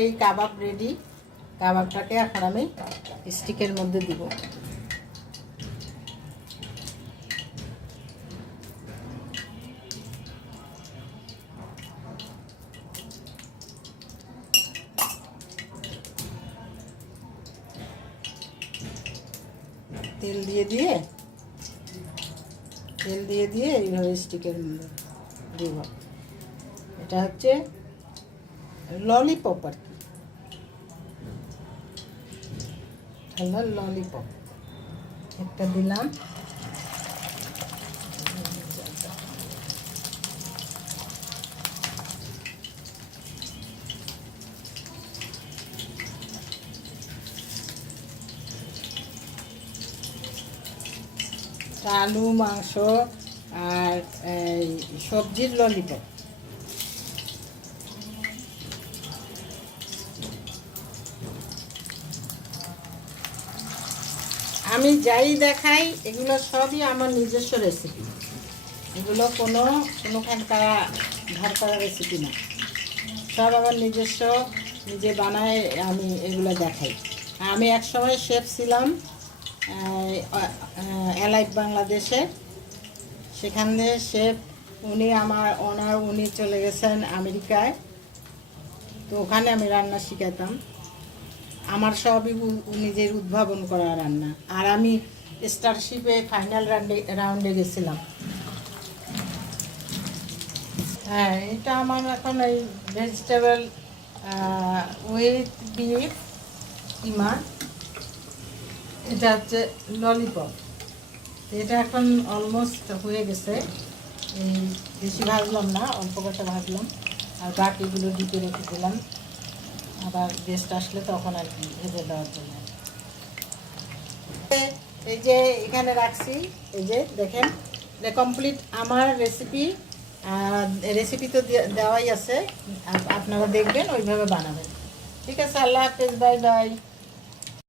এই কাবাব রেডি। কাবাবটাকে এখন আমি স্টিকের মধ্যে দিব। তেল দিয়ে দিয়ে এইভাবে স্টিকের মধ্যে দিব। এটা হচ্ছে ললিপপ আর কি, হলো ললিপপ। একটা দিলাম, আলু মাংস আর সবজির ললিপপ। আমি যাই দেখাই এগুলো সবই আমার নিজস্ব রেসিপি, এগুলো কোনোখানকার ধার করা রেসিপি না, সব আমার নিজস্ব, নিজে বানায় আমি এগুলো দেখাই। আমি একসময় শেফ ছিলাম অ্যালাইভ বাংলাদেশে, সেখান থেকে শেফ উনি চলে গেছেন আমেরিকায়, তো ওখানে আমি রান্না শিখাতাম। আমার সবই নিজের উদ্ভাবন করা রান্না। আর আমি স্টারশিপে ফাইনাল রাউন্ডে গেছিলাম। হ্যাঁ, এটা আমার এখন এই ভেজিটেবল উইথ বিফ কিমা, এটা হচ্ছে ললিপপ। এটা এখন অলমোস্ট হয়ে গেছে, এই বেশি ভাজলাম না, অল্প কটা ভাজলাম, আর বাকিগুলো ডিপে রেখে দিলাম, আবার গেস্ট আসলে তখন আর কি ভেজে দেওয়ার জন্য। এই যে এখানে রাখছি, এই যে দেখেন, এটা কমপ্লিট আমার রেসিপি। রেসিপি তো দেওয়াই আছে, আপনারা দেখবেন, ওইভাবে বানাবেন। ঠিক আছে, আল্লাহ হাফেজ, বাই বাই।